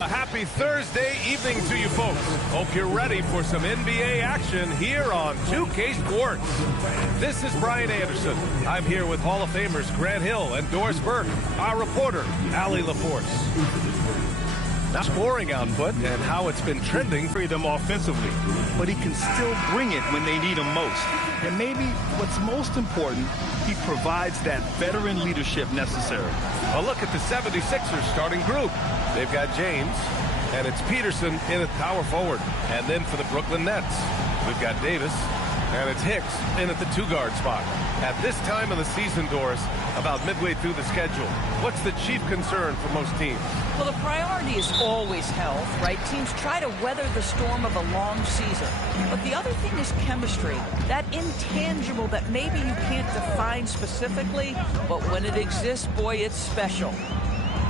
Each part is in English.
A happy Thursday evening to you folks. Hope you're ready for some NBA action here on 2K Sports. This is Brian Anderson. I'm here with Hall of Famers Grant Hill and Doris Burke, our reporter, Allie LaForce. Now, scoring output and how it's been trending for them offensively, but he can still bring it when they need him most. And maybe what's most important, he provides that veteran leadership necessary. A look at the 76ers starting group. They've got James, and it's Peterson in at power forward. And then for the Brooklyn Nets, we've got Davis, and it's Hicks in at the two-guard spot. At this time of the season, Doris, about midway through the schedule, what's the chief concern for most teams? Well, the priority is always health, right? Teams try to weather the storm of a long season. But the other thing is chemistry, that intangible that maybe you can't define specifically, but when it exists, boy, it's special.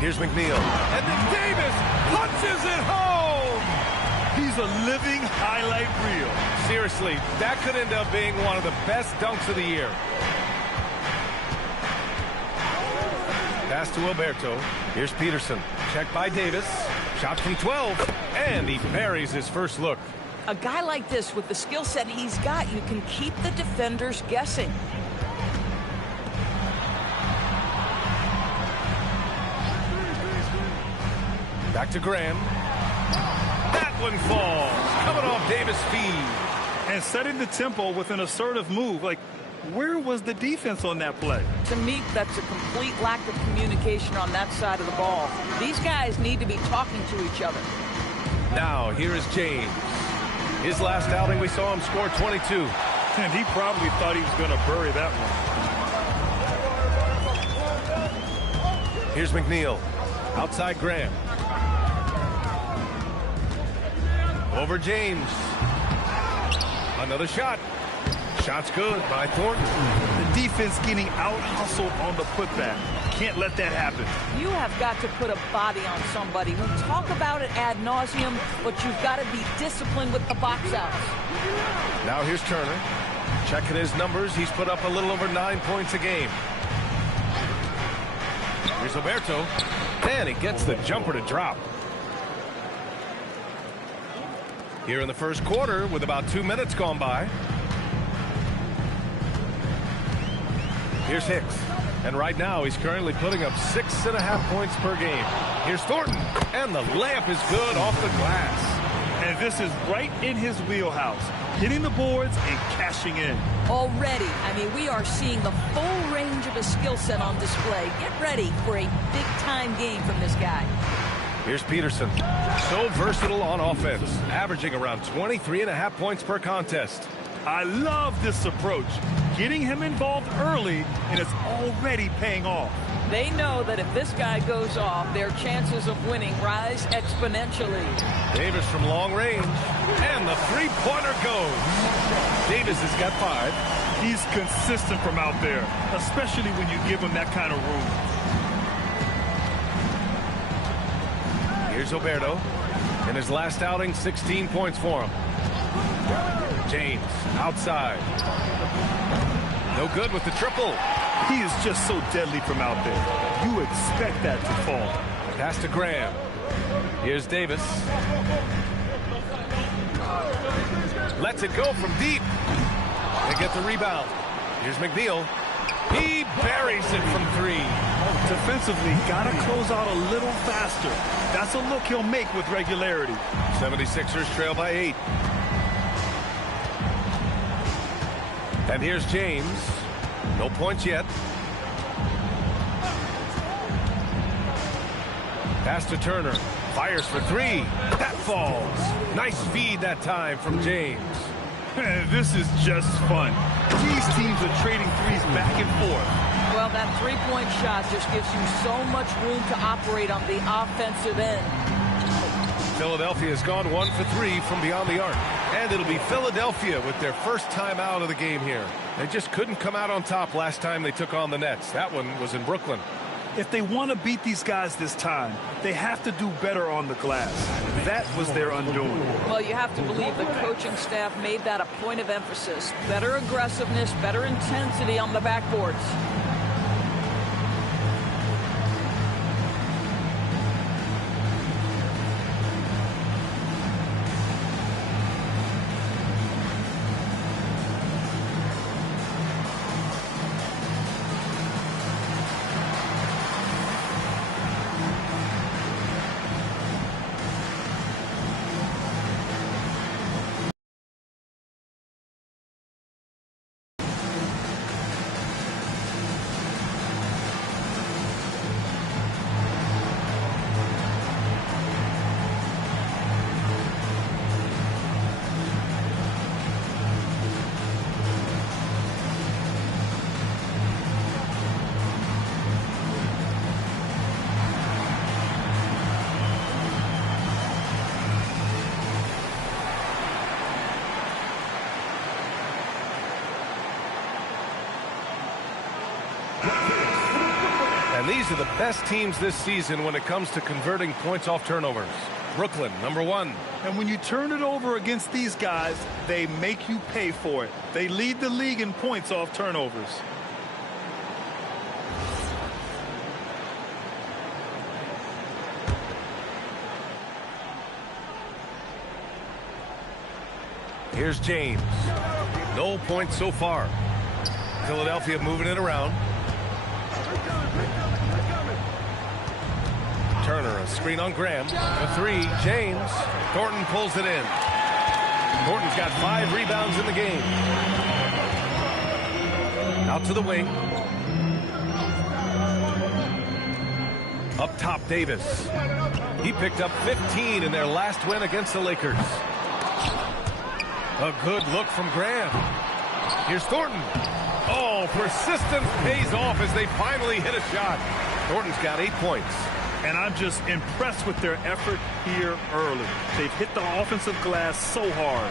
Here's McNeil. And then Davis punches it home! He's a living highlight reel. Seriously, that could end up being one of the best dunks of the year. Pass to Alberto. Here's Peterson. Checked by Davis. Shot from 12. And he buries his first look. A guy like this, with the skill set he's got, you can keep the defenders guessing. Back to Graham. That one falls. Coming off Davis' feed. And setting the tempo with an assertive move. Like, where was the defense on that play? To me, that's a complete lack of communication on that side of the ball. These guys need to be talking to each other. Now, here is James. His last outing, we saw him score 22. And he probably thought he was going to bury that one. Here's McNeil. Outside Graham. Over James. Another shot. Shot's good by Thornton. The defense getting out-hustled on the putback. Can't let that happen. You have got to put a body on somebody. We talk about it ad nauseum, but you've got to be disciplined with the box outs. Now here's Turner. Checking his numbers. He's put up a little over 9 points a game. Here's Alberto. And he gets the jumper to drop. Here in the first quarter with about 2 minutes gone by. Here's Hicks. And right now he's currently putting up 6.5 points per game. Here's Thornton. And the layup is good off the glass. And this is right in his wheelhouse. Hitting the boards and cashing in. Already, I mean, we are seeing the full range of his skill set on display. Get ready for a big-time game from this guy. Here's Peterson. So versatile on offense, averaging around 23.5 points per contest. I love this approach. Getting him involved early, and it's already paying off. They know that if this guy goes off, their chances of winning rise exponentially. Davis from long range, and the three-pointer goes. Davis has got 5. He's consistent from out there, especially when you give him that kind of room. Here's Alberto. In his last outing, 16 points for him. James, outside. No good with the triple. He is just so deadly from out there. You expect that to fall. Pass to Graham. Here's Davis. Lets it go from deep. They get the rebound. Here's McNeil. He buries it from 3. Defensively, got to close out a little faster. That's a look he'll make with regularity. 76ers trail by 8. And here's James. No points yet. Pass to Turner. Fires for 3. That falls. Nice feed that time from James. This is just fun. These teams are trading threes back and forth. Well, that three-point shot just gives you so much room to operate on the offensive end. Philadelphia has gone 1 for 3 from beyond the arc. And it'll be Philadelphia with their first time out of the game here. They just couldn't come out on top last time they took on the Nets. That one was in Brooklyn. If they want to beat these guys this time, they have to do better on the glass. That was their undoing. Well, you have to believe the coaching staff made that a point of emphasis. Better aggressiveness, better intensity on the backboards. And these are the best teams this season when it comes to converting points off turnovers. Brooklyn, #1. And when you turn it over against these guys, they make you pay for it. They lead the league in points off turnovers. Here's James. No points so far. Philadelphia moving it around. Turner, a screen on Graham. A three, James. Thornton pulls it in. Thornton's got 5 rebounds in the game. Out to the wing. Up top, Davis. He picked up 15 in their last win against the Lakers. A good look from Graham. Here's Thornton. Oh, persistence pays off as they finally hit a shot. Thornton's got 8 points. And I'm just impressed with their effort here early. They've hit the offensive glass so hard.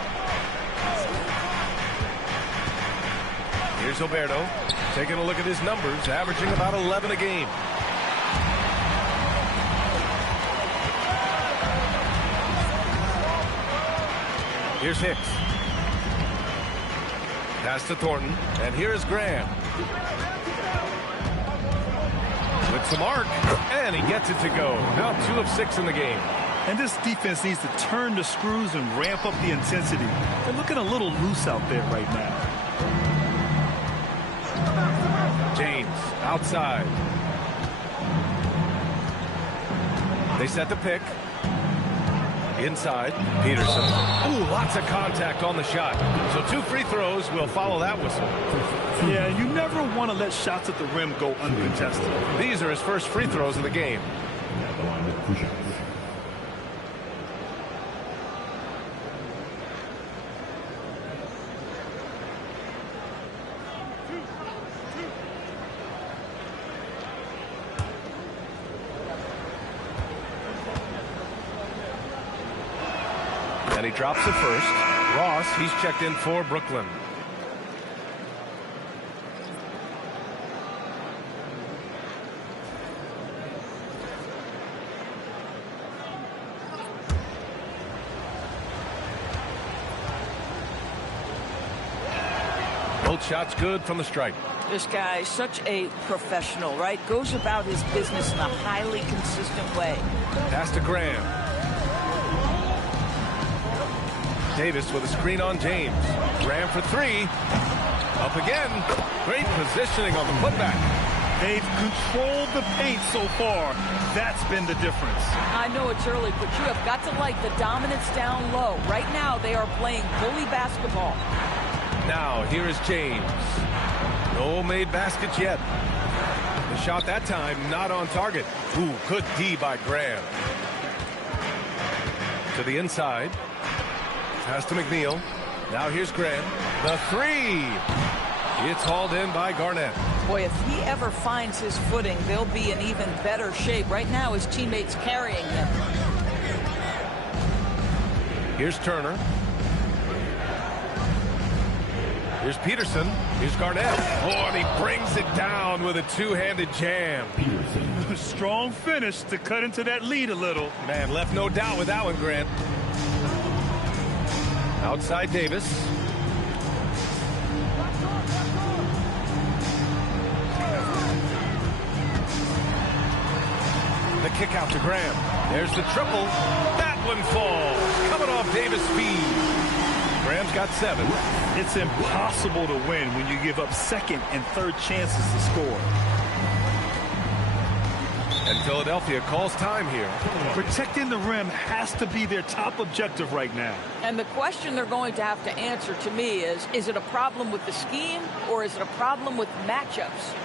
Here's Oberto, taking a look at his numbers, averaging about 11 a game. Here's Hicks. Pass to Thornton, and here is Graham. With some arc, and he gets it to go. Now 2 of 6 in the game. And this defense needs to turn the screws and ramp up the intensity. They're looking a little loose out there right now. James, outside. They set the pick. Inside, Peterson. Ooh, lots of contact on the shot. So 2 free throws will follow that whistle. Yeah, you never want to let shots at the rim go uncontested. These are his first free throws of the game. And he drops it first. Ross, he's checked in for Brooklyn. Both shots good from the stripe. This guy, such a professional, right? Goes about his business in a highly consistent way. Pass to Graham. Davis with a screen on James. Graham for 3. Up again. Great positioning on the putback. They've controlled the paint so far. That's been the difference. I know it's early, but you have got to like the dominance down low. Right now, they are playing bully basketball. Now, here is James. No made baskets yet. The shot that time not on target. Ooh, good D by Graham. To the inside. Pass to McNeil. Now here's Graham. The 3. It's hauled in by Garnett. Boy, if he ever finds his footing, they'll be in even better shape. Right now, his teammates carrying him. Here's Turner. Here's Peterson. Here's Garnett. Oh, and he brings it down with a two-handed jam. Strong finish to cut into that lead a little. Man, left no doubt with that one, Grant. Outside Davis. The kick out to Graham. There's the triple. That one falls. Coming off Davis' feed. Graham's got 7. It's impossible to win when you give up second and third chances to score. And Philadelphia calls time here. Protecting the rim has to be their top objective right now. And the question they're going to have to answer to me is it a problem with the scheme or is it a problem with matchups?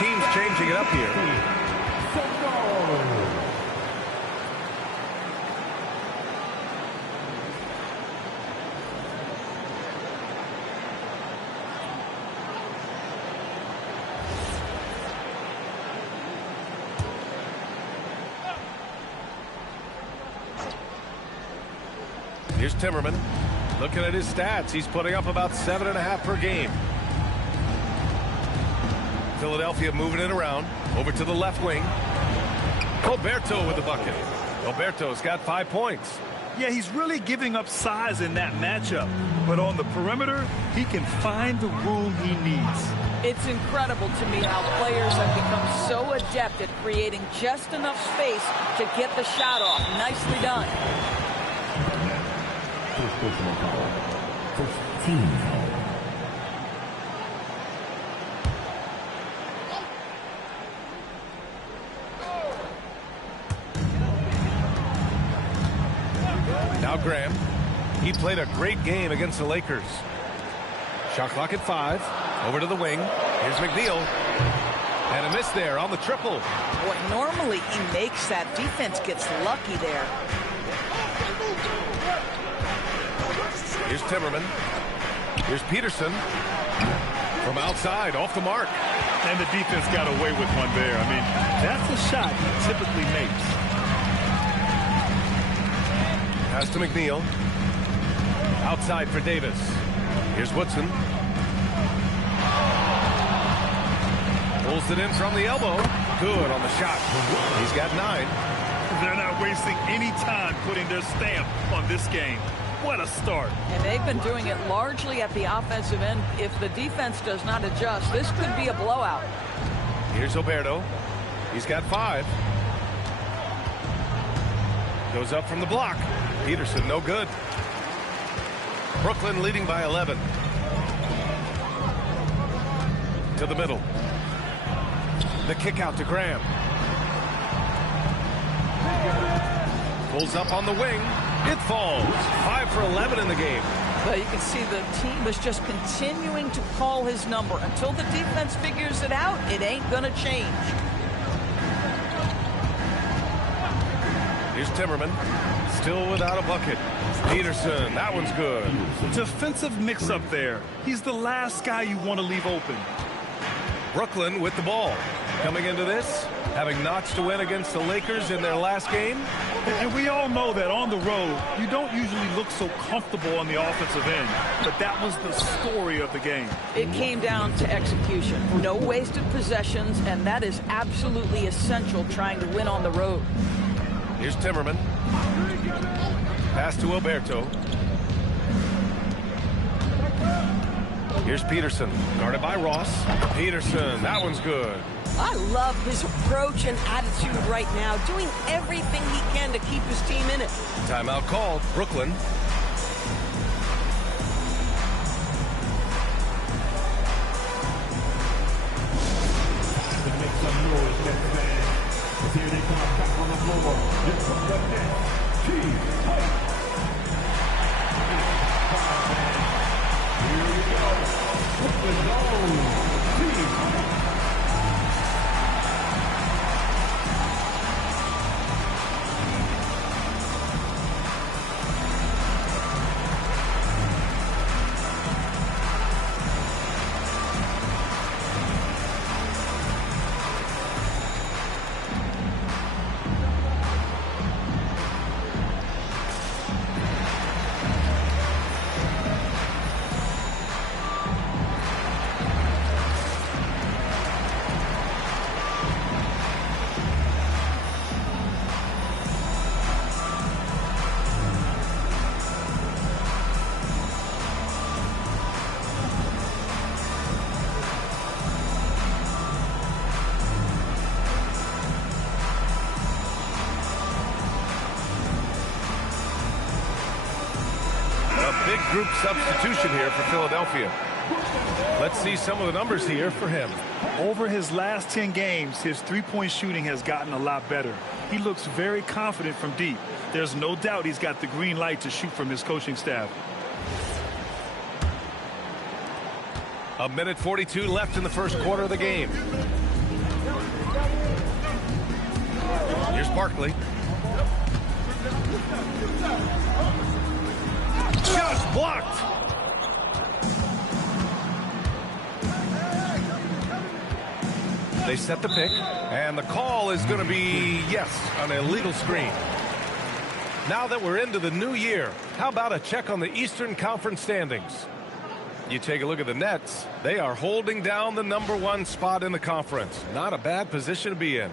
Teams changing it up here. Here's Timmerman. Looking at his stats, he's putting up about 7.5 per game. Philadelphia moving it around. Over to the left wing. Alberto with the bucket. Alberto's got 5 points. Yeah, he's really giving up size in that matchup. But on the perimeter, he can find the room he needs. It's incredible to me how players have become so adept at creating just enough space to get the shot off. Nicely done. First team foul. Now Graham. He played a great game against the Lakers. Shot clock at 5. Over to the wing. Here's McNeil. And a miss there on the triple. What normally he makes that defense gets lucky there. Here's Timmerman. Here's Peterson. From outside, off the mark. And the defense got away with one there. I mean, that's a shot he typically makes. Pass to McNeil. Outside for Davis. Here's Woodson. Pulls it in from the elbow. Good on the shot. He's got 9. They're not wasting any time putting their stamp on this game. What a start. And they've been doing it largely at the offensive end. If the defense does not adjust, this could be a blowout. Here's Alberto. He's got 5. Goes up from the block. Peterson, no good. Brooklyn leading by 11. To the middle. The kick out to Graham. Pulls up on the wing. It falls. 5 for 11 in the game. Well, you can see the team is just continuing to call his number. Until the defense figures it out, it ain't going to change. Here's Timmerman. Still without a bucket. Peterson, that one's good. Defensive mix-up there. He's the last guy you want to leave open. Brooklyn with the ball. Coming into this, having notched a win against the Lakers in their last game. And we all know that on the road, you don't usually look so comfortable on the offensive end. But that was the story of the game. It came down to execution. No wasted possessions, and that is absolutely essential trying to win on the road. Here's Timmerman. Pass to Alberto. Here's Peterson, guarded by Ross. Peterson, that one's good. I love his approach and attitude right now, doing everything he can to keep his team in it. Timeout called, Brooklyn. Here they come back on the floor. It's from the net. Here we go. Brooklyn goes. Team. Big group substitution here for Philadelphia. Let's see some of the numbers here for him. Over his last 10 games, his three-point shooting has gotten a lot better. He looks very confident from deep. There's no doubt he's got the green light to shoot from his coaching staff. A minute 42 left in the first quarter of the game. Here's Barkley. Just blocked. They set the pick, and the call is going to be, yes, an illegal screen. Now that we're into the new year, how about a check on the Eastern Conference standings? You take a look at the Nets. They are holding down the #1 spot in the conference. Not a bad position to be in.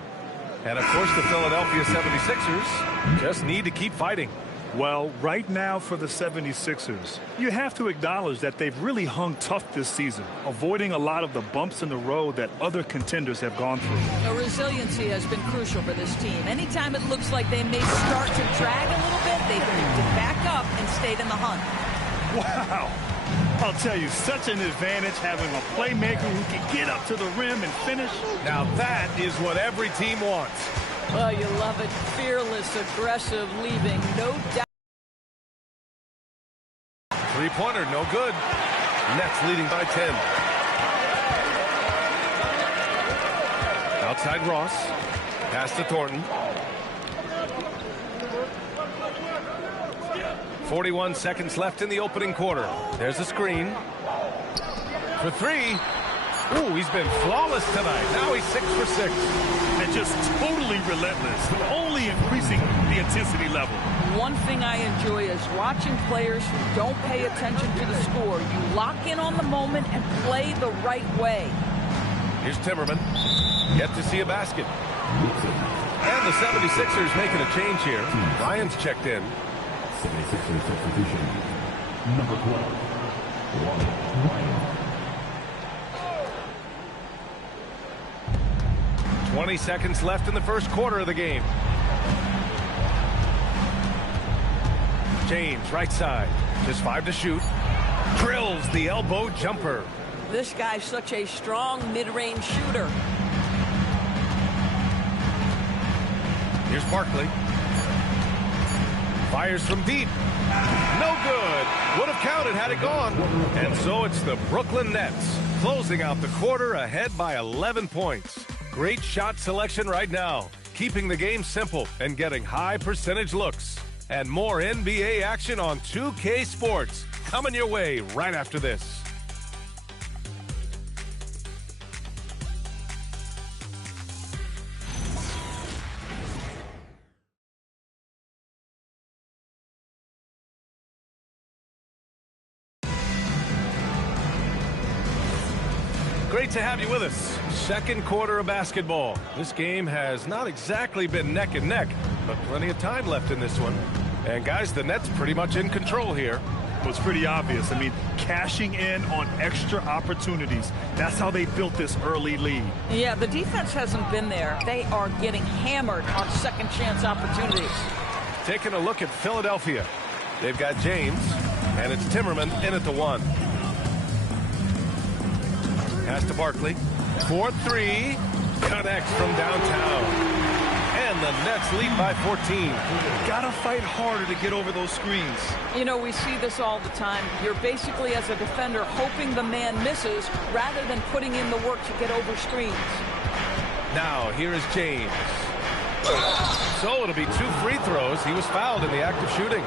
And, of course, the Philadelphia 76ers just need to keep fighting. Well, right now for the 76ers, you have to acknowledge that they've really hung tough this season, avoiding a lot of the bumps in the road that other contenders have gone through. The resiliency has been crucial for this team. Anytime it looks like they may start to drag a little bit, they've picked it back up and stayed in the hunt. Wow. I'll tell you, such an advantage having a playmaker who can get up to the rim and finish. Now that is what every team wants. Oh, you love it. Fearless, aggressive, leaving no doubt. Three-pointer, no good. Nets leading by 10. Outside Ross. Pass to Thornton. 41 seconds left in the opening quarter. There's a screen. For three. Ooh, he's been flawless tonight. Now he's 6 for 6. And just totally relentless, only increasing the intensity level. One thing I enjoy is watching players who don't pay attention to the score. You lock in on the moment and play the right way. Here's Timmerman. Yet to see a basket. And the 76ers making a change here. Ryan's checked in. 76ers substitution. Number 12. Ryan. 20 seconds left in the first quarter of the game. James, right side. Just 5 to shoot. Drills the elbow jumper. This guy's such a strong mid-range shooter. Here's Barkley. Fires from deep. No good. Would have counted had it gone. And so it's the Brooklyn Nets closing out the quarter ahead by 11 points. Great shot selection right now, keeping the game simple and getting high percentage looks. And more NBA action on 2K Sports coming your way right after this. Great to have you with us. Second quarter of basketball. This game has not exactly been neck and neck, but plenty of time left in this one. And guys, the Nets pretty much in control here. It was pretty obvious. I mean, cashing in on extra opportunities. That's how they built this early lead. Yeah, the defense hasn't been there. They are getting hammered on second chance opportunities. Taking a look at Philadelphia. They've got James, and it's Timmerman in at the 1. Pass to Barkley. 4-3. Connects from downtown. And the Nets lead by 14. Gotta fight harder to get over those screens. You know, we see this all the time. You're basically, as a defender, hoping the man misses rather than putting in the work to get over screens. Now, here is James. So it'll be 2 free throws. He was fouled in the act of shooting.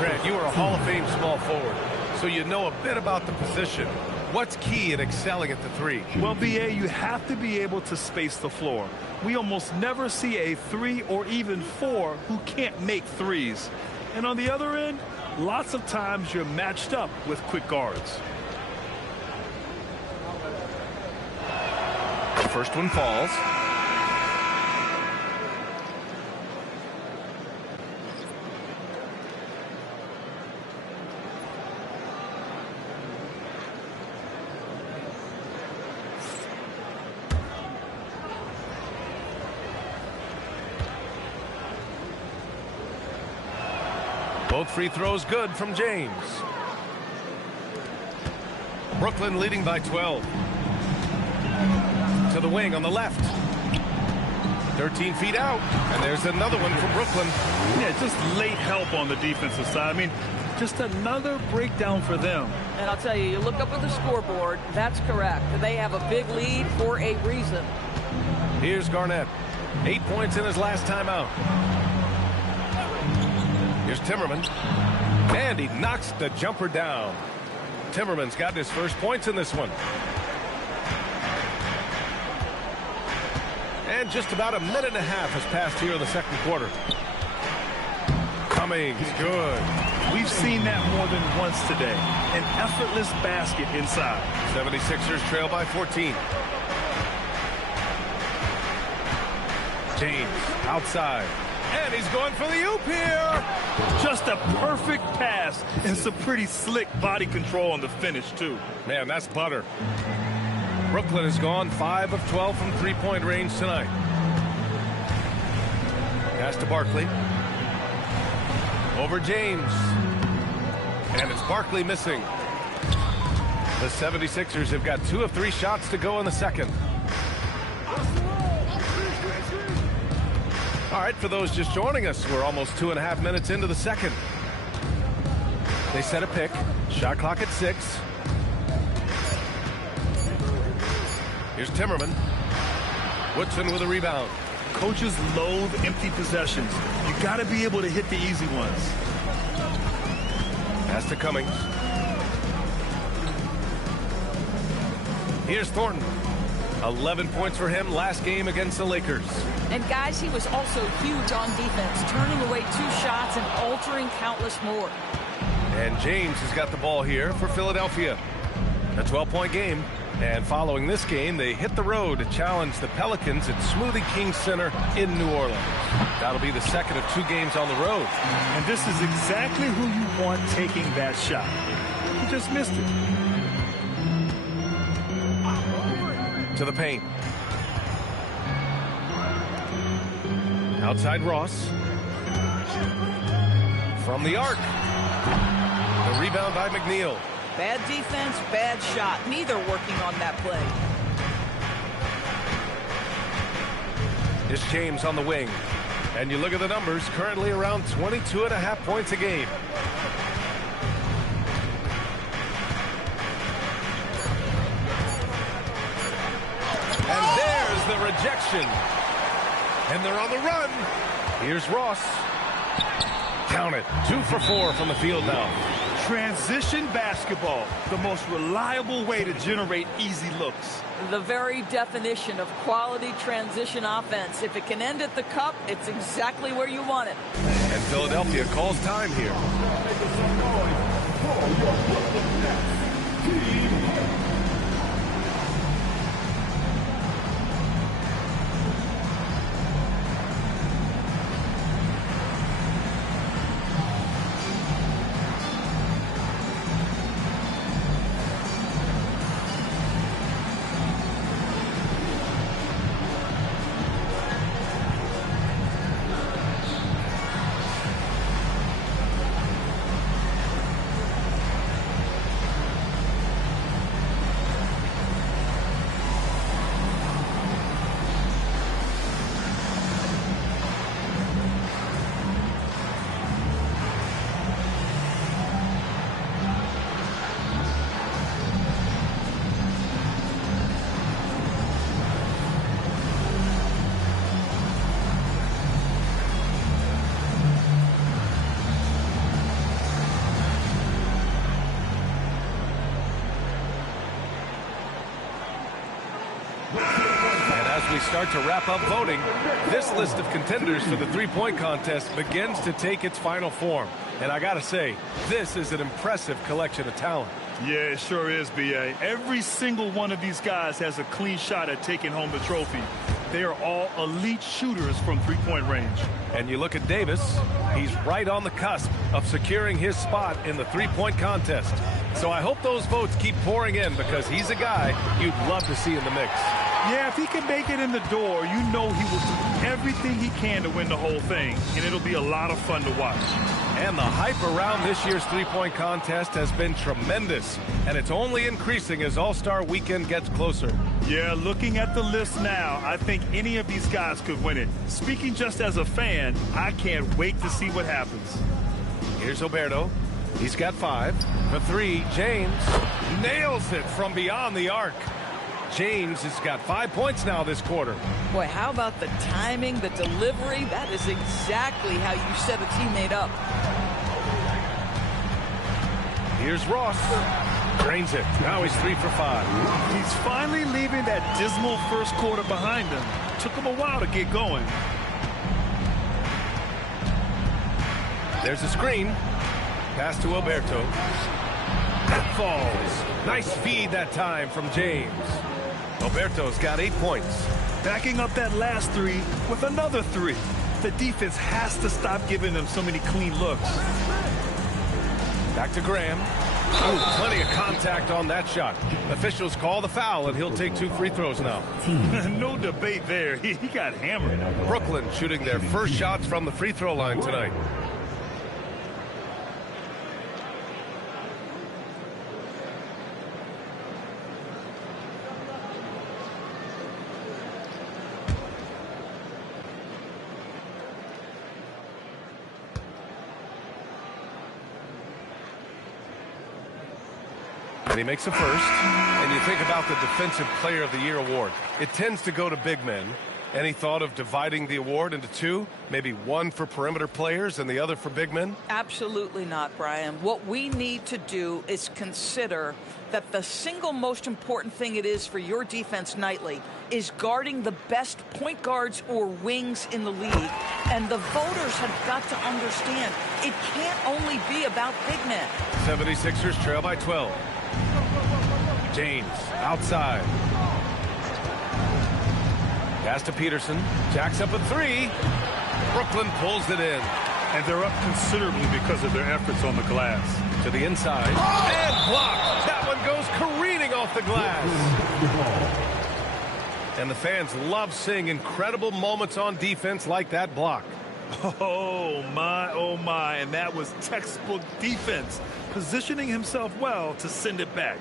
Grant, you are a Hall of Fame small forward, so you know a bit about the position. What's key in excelling at the 3? Well, B.A., you have to be able to space the floor. We almost never see a 3 or even 4 who can't make threes. And on the other end, lots of times you're matched up with quick guards. The first one falls. Both free throws good from James. Brooklyn leading by 12. To the wing on the left. 13 feet out. And there's another one for Brooklyn. Yeah, just late help on the defensive side. I mean, just another breakdown for them. And I'll tell you, you look up at the scoreboard, that's correct. They have a big lead for a reason. Here's Garnett. 8 points in his last time out. Here's Timmerman, and he knocks the jumper down. Timmerman's gotten his first points in this one. And just about a minute and a half has passed here in the second quarter. Cummings, good. We've seen that more than once today. An effortless basket inside. 76ers trail by 14. James outside. And he's going for the oop here. Just a perfect pass and some pretty slick body control on the finish, too. Man, that's butter. Brooklyn has gone 5 of 12 from three-point range tonight. Pass to Barkley. Over James. And it's Barkley missing. The 76ers have got 2 of 3 shots to go in the second. All right, for those just joining us, we're almost 2.5 minutes into the second. They set a pick. Shot clock at 6. Here's Timmerman. Woodson with a rebound. Coaches loathe empty possessions. You got to be able to hit the easy ones. Pass to Cummings. Here's Thornton. 11 points for him last game against the Lakers. And guys, he was also huge on defense, turning away 2 shots and altering countless more. And James has got the ball here for Philadelphia. A 12-point game. And following this game, they hit the road to challenge the Pelicans at Smoothie King Center in New Orleans. That'll be the second of 2 games on the road. And this is exactly who you want taking that shot. He just missed it. To the paint. Outside Ross. From the arc. The rebound by McNeil. Bad defense, bad shot. Neither working on that play. It's James on the wing. And you look at the numbers, currently around 22.5 points a game. And there's the rejection. And they're on the run. Here's Ross. Count it. 2 for 4 from the field now. Transition basketball, the most reliable way to generate easy looks. The very definition of quality transition offense. If it can end at the cup, it's exactly where you want it. And Philadelphia calls time here. as we start to wrap up voting, this list of contenders for the three-point contest begins to take its final form. And I gotta say, this is an impressive collection of talent. Yeah, it sure is, B.A. Every single one of these guys has a clean shot at taking home the trophy. They are all elite shooters from three-point range. And you look at Davis, he's right on the cusp of securing his spot in the three-point contest. So I hope those votes keep pouring in because he's a guy you'd love to see in the mix. Yeah, if he can make it in the door, you know he will do everything he can to win the whole thing, and it'll be a lot of fun to watch. And the hype around this year's three-point contest has been tremendous, and it's only increasing as All-Star Weekend gets closer. Yeah, looking at the list now, I think any of these guys could win it. Speaking just as a fan, I can't wait to see what happens. Here's Oberto. He's got 5. For 3, James nails it from beyond the arc. James has got 5 points now this quarter. Boy, how about the timing, the delivery? That is exactly how you set a teammate up. Here's Ross. Drains it. Now he's 3 for 5. He's finally leaving that dismal first quarter behind him. Took him a while to get going. There's a screen. Pass to Oberto. That falls. Nice feed that time from James. Oberto's got 8 points. Backing up that last 3 with another 3. The defense has to stop giving them so many clean looks. Back to Graham. Oh, plenty of contact on that shot. Officials call the foul, and he'll take 2 free throws now. No debate there. He got hammered. Brooklyn shooting their first shots from the free throw line tonight. And he makes a first. And you think about the Defensive Player of the Year award. It tends to go to big men. Any thought of dividing the award into 2? Maybe 1 for perimeter players and the other for big men? Absolutely not, Brian. What we need to do is consider that the single most important thing it is for your defense nightly is guarding the best point guards or wings in the league. And the voters have got to understand it can't only be about big men. 76ers trail by 12. James outside. Pass to Peterson. Jacks up a 3. Brooklyn pulls it in. And they're up considerably because of their efforts on the glass. To the inside. And blocked. That one goes careening off the glass. And the fans love seeing incredible moments on defense like that block. Oh, my. And that was textbook defense. Positioning himself well to send it back.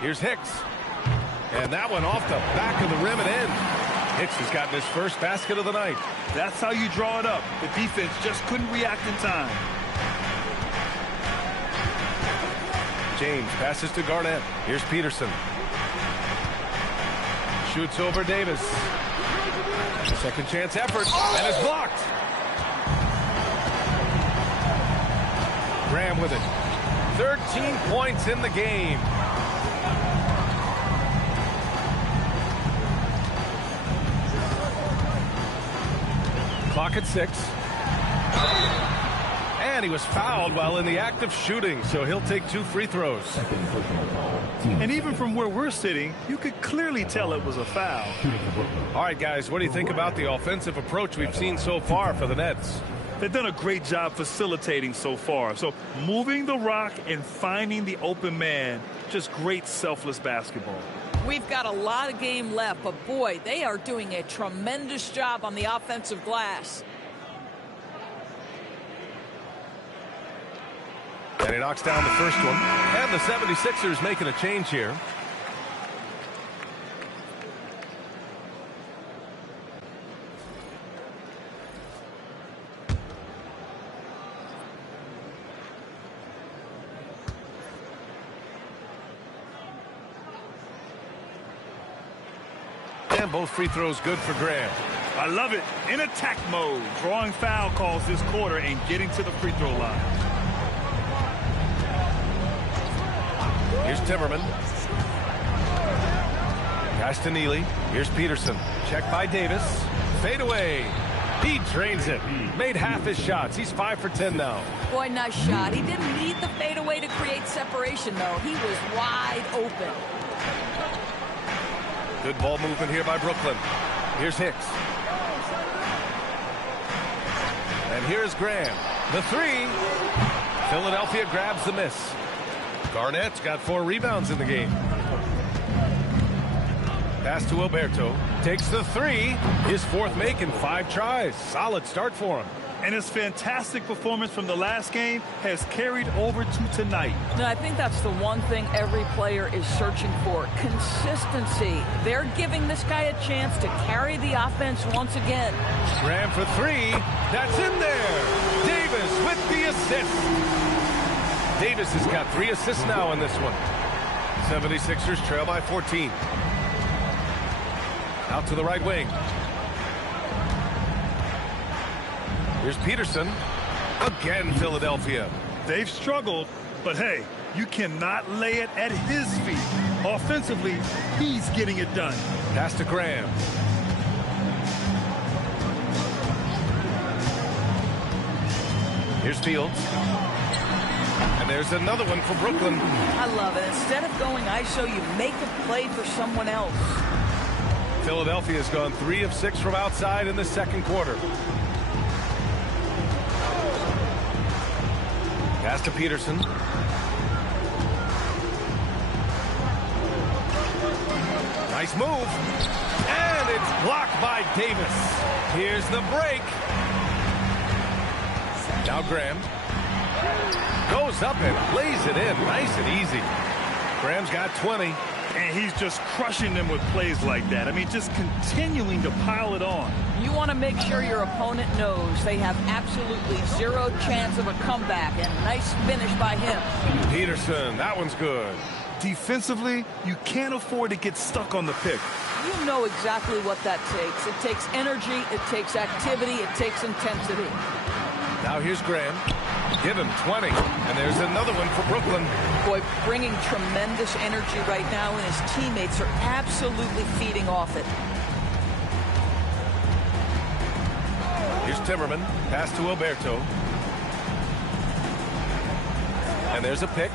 Here's Hicks. And that one off the back of the rim and in. Hicks has gotten his first basket of the night. That's how you draw it up. The defense just couldn't react in time. James passes to Garnett. Here's Peterson. Shoots over Davis. Second chance effort. And it's blocked. Graham with it. 13 points in the game. Clock at 6. And he was fouled while in the act of shooting, so he'll take 2 free throws. And even from where we're sitting, you could clearly tell it was a foul. All right, guys, what do you think about the offensive approach we've seen so far for the Nets? They've done a great job facilitating so far. So moving the rock and finding the open man, just great selfless basketball. We've got a lot of game left, but boy, they are doing a tremendous job on the offensive glass. And he knocks down the first one. And the 76ers making a change here. And both free throws good for Graham. I love it. In attack mode, drawing foul calls this quarter and getting to the free throw line. Here's Timmerman. Pass to Neely. Here's Peterson. Check by Davis. Fade away. He drains it. Made half his shots. He's 5 for 10 now. Boy, nice shot. He didn't need the fadeaway to create separation, though. He was wide open. Good ball movement here by Brooklyn. Here's Hicks. And here's Graham. The three. Philadelphia grabs the miss. Garnett's got 4 rebounds in the game. Pass to Alberto. Takes the three. His 4th make in 5 tries. Solid start for him. And his fantastic performance from the last game has carried over to tonight. No, I think that's the one thing every player is searching for. Consistency. They're giving this guy a chance to carry the offense once again. Graham for 3. That's in there. Davis with the assist. Davis has got 3 assists now in this one. 76ers trail by 14. Out to the right wing. Here's Peterson. Again, Philadelphia. They've struggled, but hey, you cannot lay it at his feet. Offensively, he's getting it done. Pass to Graham. Here's Fields. And there's another one for Brooklyn. I love it. Instead of going ISO, you make a play for someone else. Philadelphia has gone 3 of 6 from outside in the second quarter. Pass to Peterson. Nice move. And it's blocked by Davis. Here's the break. Now Graham. Goes up and lays it in. Nice and easy. Graham's got 20. And he's just crushing them with plays like that. I mean, just continuing to pile it on. You want to make sure your opponent knows they have absolutely 0 chance of a comeback. And nice finish by him. Peterson, that one's good. Defensively, you can't afford to get stuck on the pick. You know exactly what that takes. It takes energy, it takes activity, it takes intensity. Now here's Graham. Give him 20. And there's another one for Brooklyn. Boy, bringing tremendous energy right now, and his teammates are absolutely feeding off it. Here's Timmerman. Pass to Alberto. And there's a pick.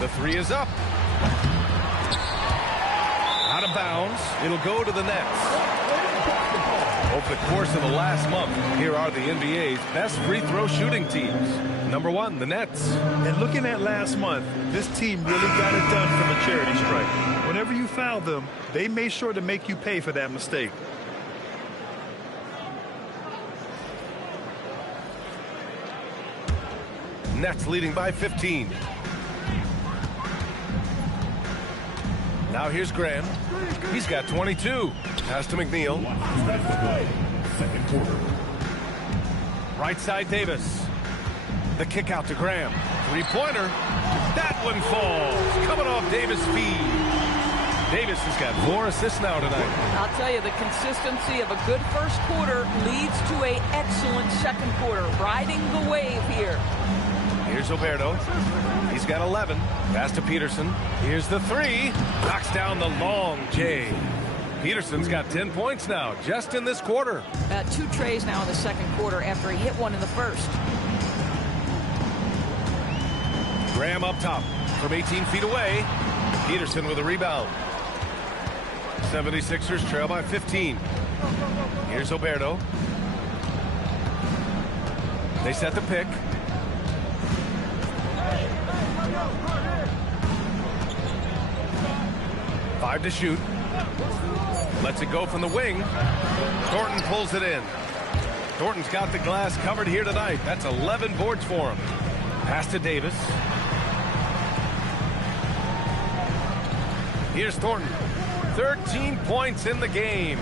The 3 is up. Out of bounds. It'll go to the Nets. Over the course of the last month, here are the NBA's best free throw shooting teams. Number 1, the Nets. And looking at last month, this team really got it done from a charity stripe. Whenever you fouled them, they made sure to make you pay for that mistake. Nets leading by 15. Now here's Graham. He's got 22. Pass to McNeil. Second quarter. Right side Davis. The kick out to Graham. 3-pointer. That one falls. Coming off Davis' feed. Davis has got 4 assists now tonight. I'll tell you, the consistency of a good first quarter leads to an excellent second quarter. Riding the wave here. Here's Alberto. He's got 11. Pass to Peterson. Here's the 3. Knocks down the long J. Peterson's got 10 points now, just in this quarter. 2 trays now in the second quarter after he hit one in the first. Graham up top from 18 feet away. Peterson with a rebound. 76ers trail by 15. Here's Alberto. They set the pick. Five to shoot. Lets it go from the wing. Thornton pulls it in. Thornton's got the glass covered here tonight. That's 11 boards for him. Pass to Davis. Here's Thornton. 13 points in the game.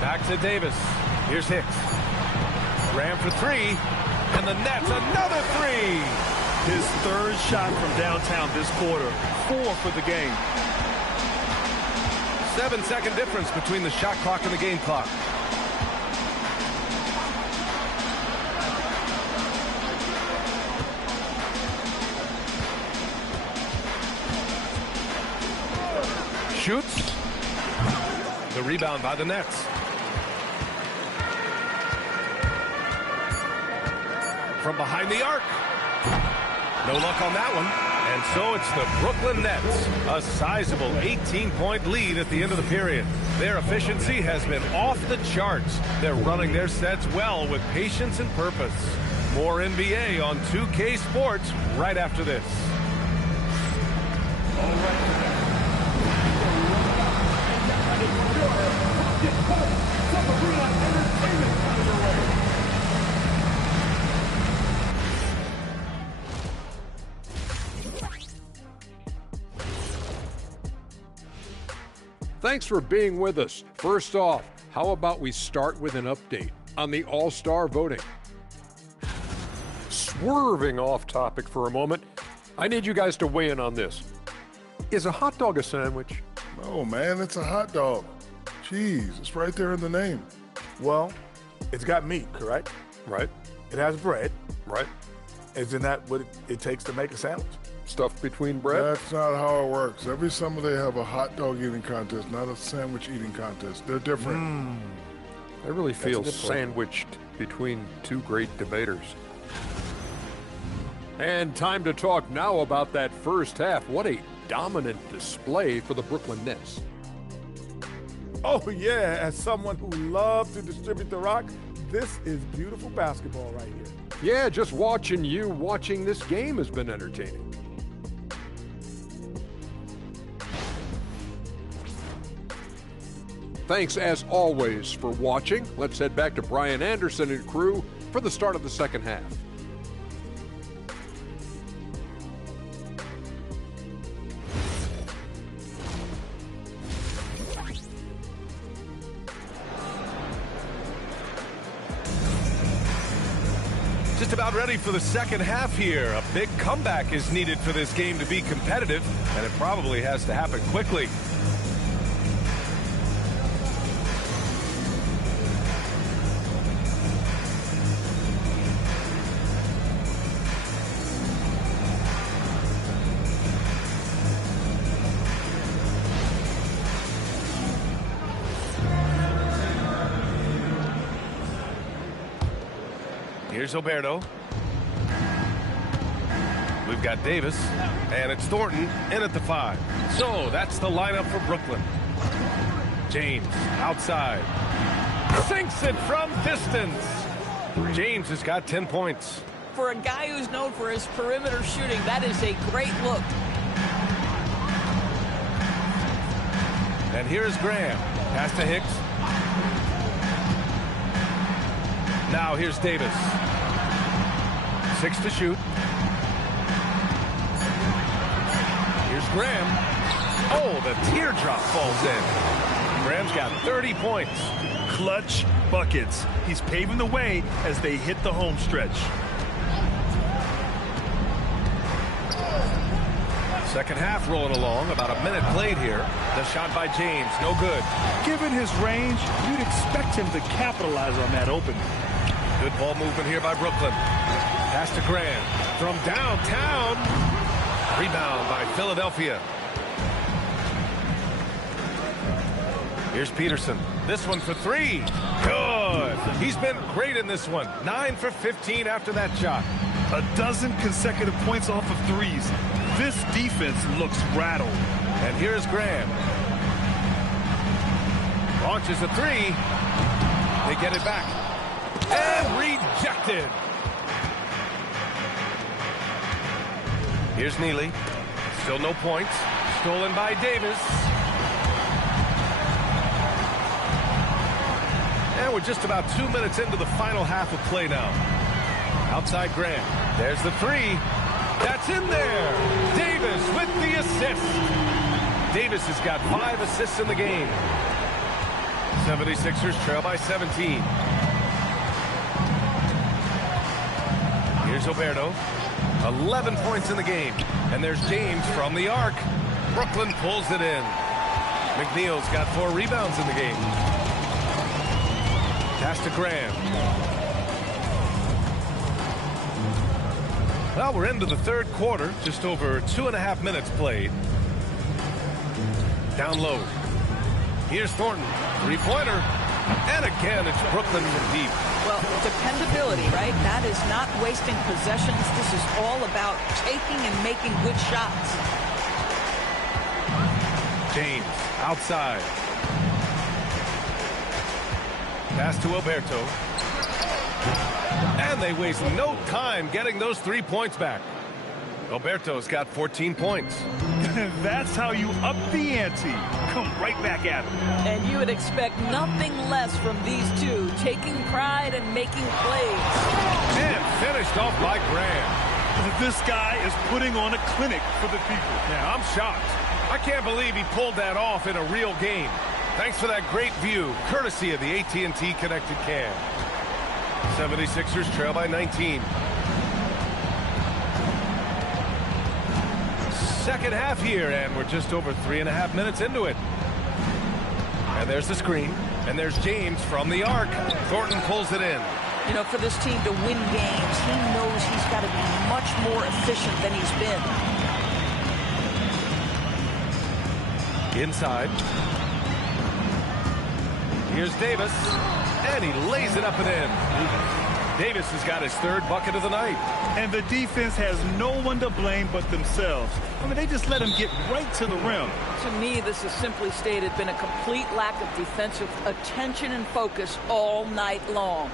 Back to Davis. Here's Hicks. Graham for 3. And the Nets, another 3. His 3rd shot from downtown this quarter. 4 for the game. 7-second difference between the shot clock and the game clock. shoots. The rebound by the Nets. From behind the arc. No luck on that one. And so it's the Brooklyn Nets. A sizable 18-point lead at the end of the period. Their efficiency has been off the charts. They're running their sets well with patience and purpose. More NBA on 2K Sports right after this. Thanks for being with us. First off, how about we start with an update on the All-Star voting? Swerving off topic for a moment, I need you guys to weigh in on this. Is a hot dog a sandwich? Oh, man, it's a hot dog. Jeez, it's right there in the name. Well, it's got meat, correct? Right. It has bread. Right. Isn't that what it takes to make a sandwich? Stuff between bread? That's not how it works. Every summer they have a hot dog eating contest, not a sandwich eating contest. They're different. I really feel a good point. sandwiched between two great debaters. And time to talk now about that first half. What a dominant display for the Brooklyn Nets. Oh, yeah, as someone who loves to distribute the rock, this is beautiful basketball right here. Yeah, just watching this game has been entertaining. Thanks, as always, for watching. Let's head back to Brian Anderson and crew for the start of the second half. Just about ready for the second half here. A big comeback is needed for this game to be competitive, and it probably has to happen quickly. Here's Oberto. We've got Davis, and it's Thornton in at the 5. So that's the lineup for Brooklyn. James outside. Sinks it from distance. James has got 10 points. For a guy who's known for his perimeter shooting, that is a great look. And here's Graham. Pass to Hicks. Now here's Davis. 6 to shoot. Here's Graham. Oh, the teardrop falls in. Graham's got 30 points. Clutch buckets. He's paving the way as they hit the home stretch. Second half rolling along. About a minute played here. The shot by James. No good. Given his range, you'd expect him to capitalize on that opening. Good ball movement here by Brooklyn. Pass to Graham from downtown. Rebound by Philadelphia. Here's Peterson. This one for 3. Good. He's been great in this one. 9 for 15 after that shot. A dozen consecutive points off of threes. This defense looks rattled. And here's Graham. Launches a 3. They get it back. And rejected. Here's Neely. Still no points. Stolen by Davis. And we're just about 2 minutes into the final half of play now. Outside Graham. There's the 3. That's in there. Davis with the assist. Davis has got 5 assists in the game. 76ers trail by 17. Here's Oberto. 11 points in the game. And there's James from the arc. Brooklyn pulls it in. McNeil's got 4 rebounds in the game. Pass to Graham. Well, we're into the third quarter. Just over 2.5 minutes played. down low. Here's Thornton, three-pointer. And again, it's Brooklyn from deep. Well, dependability, right? That is not wasting possessions. This is all about taking and making good shots. James, outside. Pass to Alberto. And they waste no time getting those 3 points back. Alberto's got 14 points. That's how you up the ante. Come right back at him. And you would expect nothing less from these two, taking pride and making plays. And finished off by Graham. This guy is putting on a clinic for the people. Yeah, I'm shocked. I can't believe he pulled that off in a real game. Thanks for that great view, courtesy of the AT&T Connected Cam. 76ers trail by 19. Second half here, and we're just over 3.5 minutes into it. And there's the screen, and there's James from the arc. Thornton pulls it in. You know, for this team to win games, he knows he's got to be much more efficient than he's been. Inside. Here's Davis, and he lays it up and in. Davis has got his third bucket of the night. And the defense has no one to blame but themselves. I mean, they just let him get right to the rim. To me, this has simply stated been a complete lack of defensive attention and focus all night long.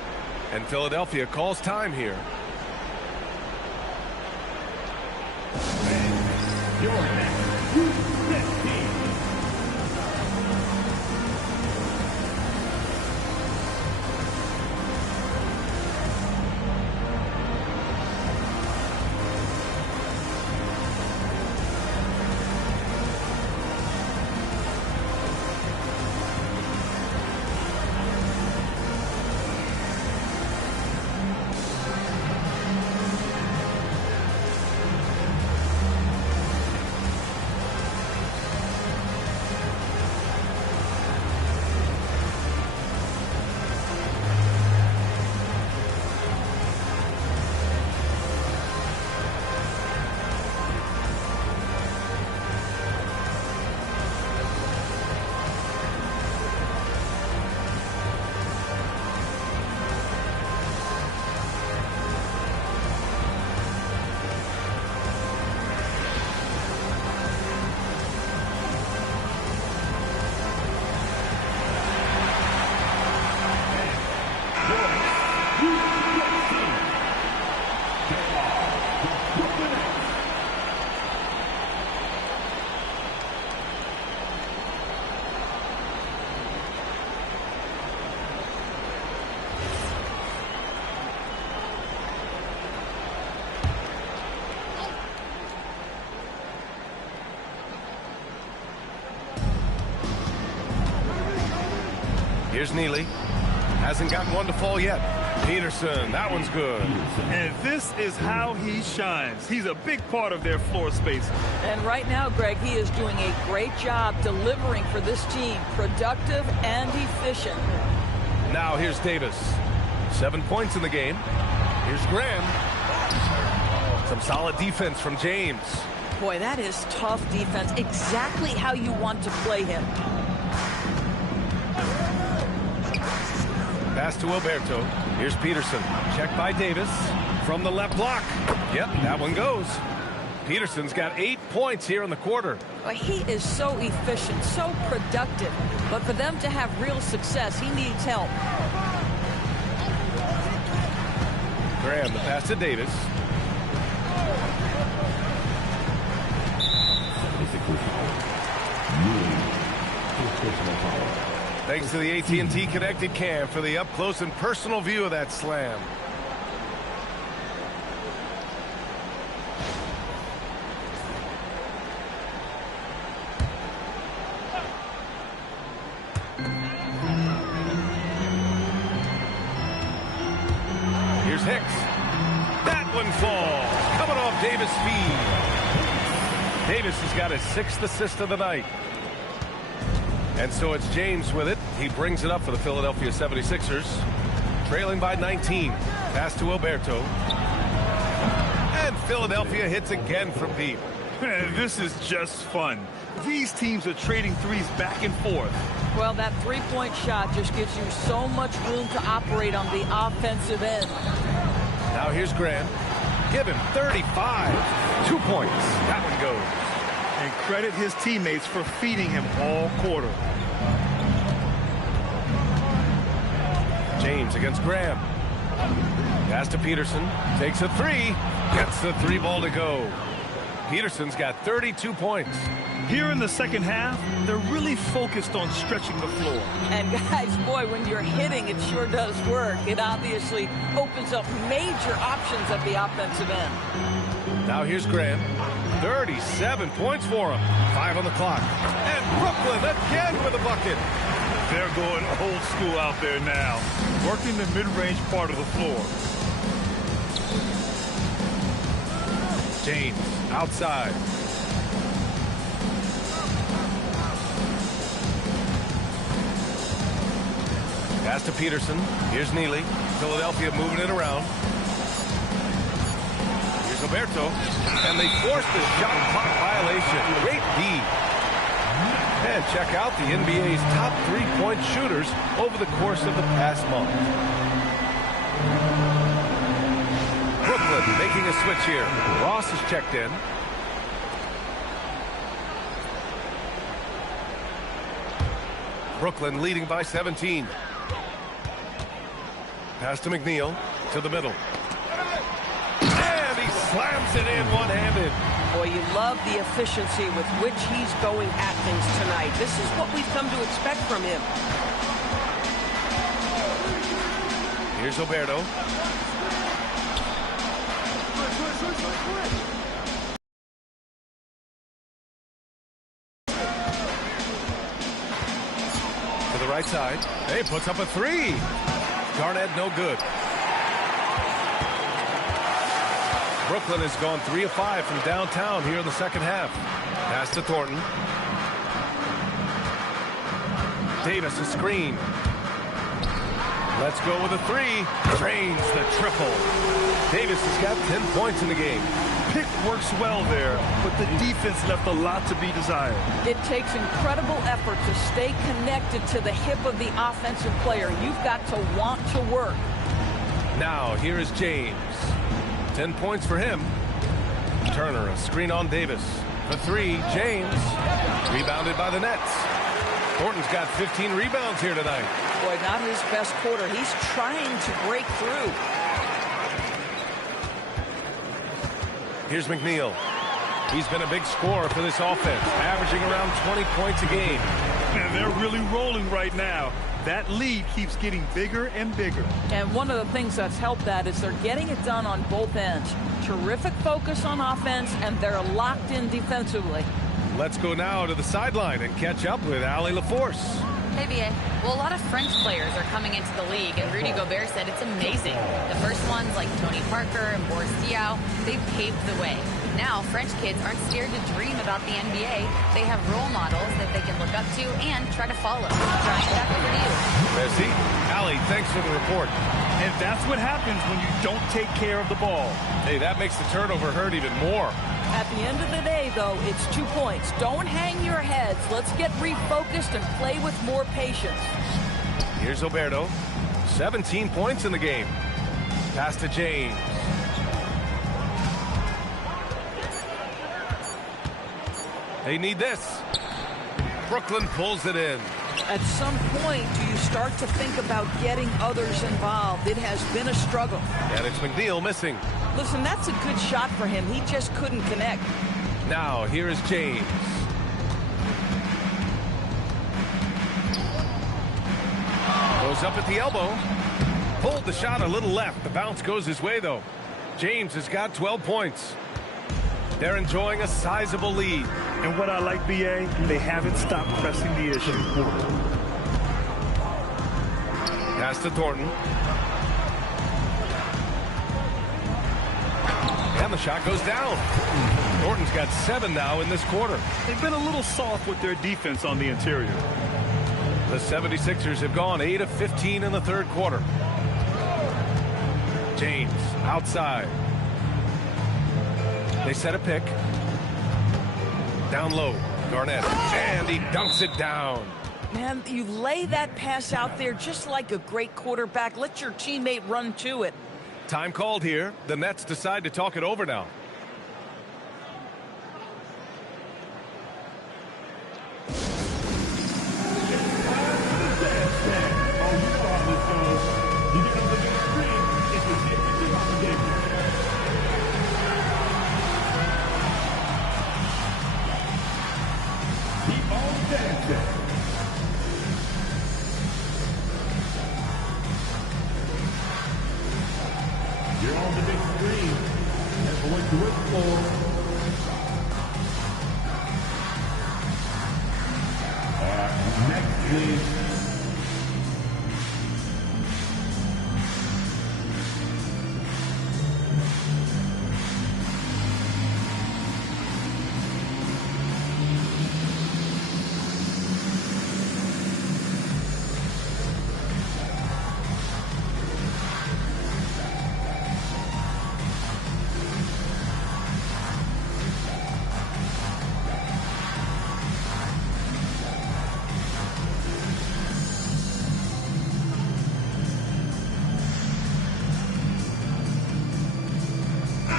And Philadelphia calls time here. Here's Neely. Hasn't gotten one to fall yet. Peterson, that one's good. And this is how he shines. He's a big part of their floor space. And right now, Greg, he is doing a great job delivering for this team. Productive and efficient. Now here's Davis. 7 points in the game. Here's Graham. Some solid defense from James. Boy, that is tough defense. Exactly how you want to play him. Pass to Alberto. Here's Peterson. Checked by Davis from the left block. Yep, that one goes. Peterson's got 8 points here in the quarter. He is so efficient, so productive. But for them to have real success, he needs help. Graham, the pass to Davis. Thanks to the AT&T Connected Cam for the up-close and personal view of that slam. Here's Hicks. That one falls. Coming off Davis' feed. Davis has got his 6th assist of the night. And so it's James with it. He brings it up for the Philadelphia 76ers. Trailing by 19. Pass to Alberto. And Philadelphia hits again from deep. This is just fun. These teams are trading threes back and forth. Well, that three-point shot just gives you so much room to operate on the offensive end. Now here's Graham. Give him 35. 2 points. That one goes. And credit his teammates for feeding him all quarter. James against Graham. Pass to Peterson. Takes a three. Gets the three ball to go. Peterson's got 32 points. Here in the second half, they're really focused on stretching the floor. And guys, boy, when you're hitting, it sure does work. It obviously opens up major options at the offensive end. Now here's Graham. 37 points for him. 5 on the clock. And Brooklyn again with a bucket. They're going old school out there now, working the mid-range part of the floor. James outside. Pass to Peterson. Here's Neely. Philadelphia moving it around. Here's Alberto. And they forced the shot clock violation. Great D. And check out the NBA's top three-point shooters over the course of the past month. Brooklyn making a switch here. Ross is checked in. Brooklyn leading by 17. Pass to McNeil, to the middle. And he slams it in one-handed. Boy, you love the efficiency with which he's going at things tonight. This is what we've come to expect from him. Here's Alberto. To the right side. Hey, puts up a three. Garnett no good. Brooklyn has gone 3 of 5 from downtown here in the second half. Pass to Thornton. Davis a screen. Let's go with a three. Drains the triple. Davis has got 10 points in the game. Pick works well there, but the defense left a lot to be desired. It takes incredible effort to stay connected to the hip of the offensive player. You've got to want to work. Now here is James. 10 points for him. Turner, a screen on Davis. The three, James. Rebounded by the Nets. Thornton's got 15 rebounds here tonight. Boy, not his best quarter. He's trying to break through. Here's McNeil. He's been a big scorer for this offense, averaging around 20 points a game. And they're really rolling right now. That lead keeps getting bigger and bigger. And one of the things that's helped that is they're getting it done on both ends. Terrific focus on offense, and they're locked in defensively. Let's go now to the sideline and catch up with Allie LaForce. Hey, BA. Well, a lot of French players are coming into the league, and Rudy Gobert said it's amazing. The first ones, like Tony Parker and Boris Diaw, they've paved the way. Now, French kids aren't scared to dream about the NBA. They have role models that they can look up to and try to follow. Brian, back over to you. Merci. Allie, thanks for the report. And that's what happens when you don't take care of the ball. Hey, that makes the turnover hurt even more. At the end of the day, though, it's 2 points. Don't hang your heads. Let's get refocused and play with more patience. Here's Alberto. 17 points in the game. Pass to James. They need this. Brooklyn pulls it in. At some point, do you start to think about getting others involved? It has been a struggle. And it's McNeil missing. Listen, that's a good shot for him. He just couldn't connect. Now, here is James. Goes up at the elbow. Pulled the shot a little left. The bounce goes his way, though. James has got 12 points. They're enjoying a sizable lead. And what I like, BA, they haven't stopped pressing the issue. Pass to Thornton. And the shot goes down. Thornton's got 7 now in this quarter. They've been a little soft with their defense on the interior. The 76ers have gone 8 of 15 in the third quarter. James outside. They set a pick. Down low. Garnett, and he dunks it down. Man, you lay that pass out there just like a great quarterback. Let your teammate run to it. Time called here. The Nets decide to talk it over now. You're on the big screen. That's what you look for. Next, please.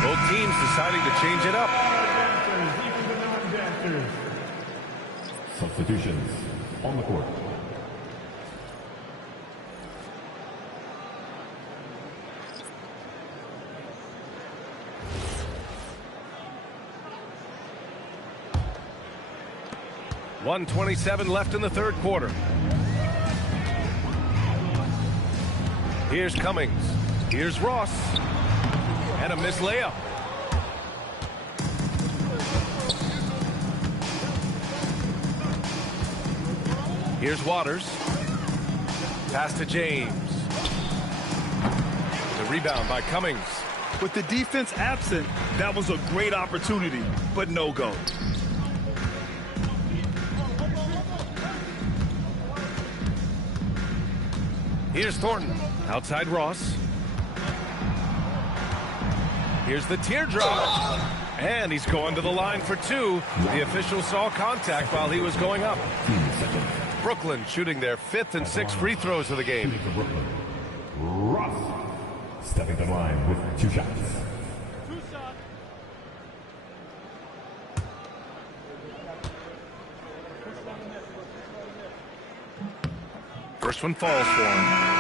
Both teams deciding to change it up. Substitutions on the court. .127 left in the third quarter. Here's Cummings. Here's Ross. And a missed layup. Here's Waters. Pass to James. The rebound by Cummings. With the defense absent, that was a great opportunity, but no go. Here's Thornton. Outside Ross. Here's the teardrop. And he's going to the line for two. The official saw contact while he was going up. Brooklyn shooting their 5th and 6th free throws of the game. Ross stepping to the line with 2 shots. First one falls for him.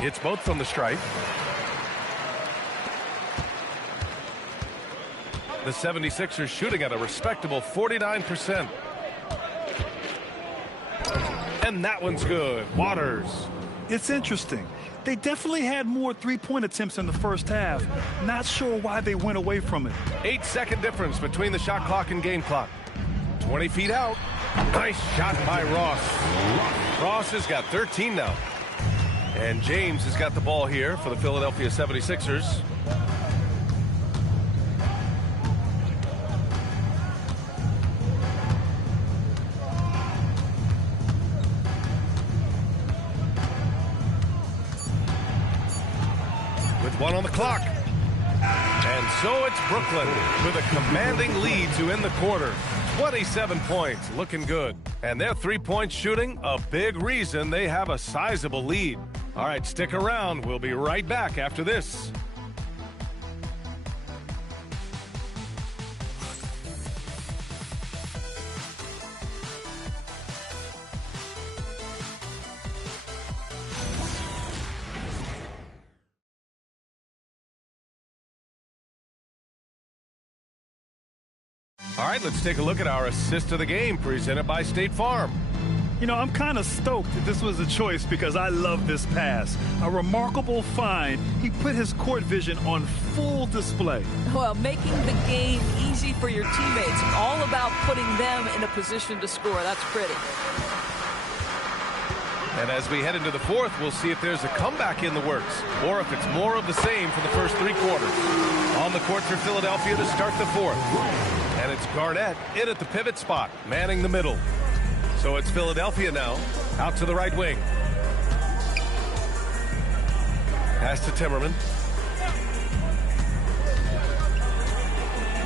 Hits both from the stripe. The 76ers shooting at a respectable 49%. And that one's good. Waters. It's interesting. They definitely had more three-point attempts in the first half. Not sure why they went away from it. 8-second difference between the shot clock and game clock. 20 feet out. Nice shot by Ross. Ross has got 13 now. And James has got the ball here for the Philadelphia 76ers. With 1 on the clock. And so it's Brooklyn with a commanding lead to end the quarter. 27 points, looking good. And their three-point shooting, a big reason they have a sizable lead. All right, stick around. We'll be right back after this. All right, let's take a look at our assist of the game presented by State Farm. You know, I'm kind of stoked that this was a choice because I love this pass. A remarkable find. He put his court vision on full display. Well, making the game easy for your teammates. All about putting them in a position to score. That's pretty. And as we head into the fourth, we'll see if there's a comeback in the works or if it's more of the same for the first 3 quarters. On the court for Philadelphia to start the fourth. And it's Garnett in at the pivot spot, manning the middle. So it's Philadelphia now, out to the right wing. Pass to Timmerman.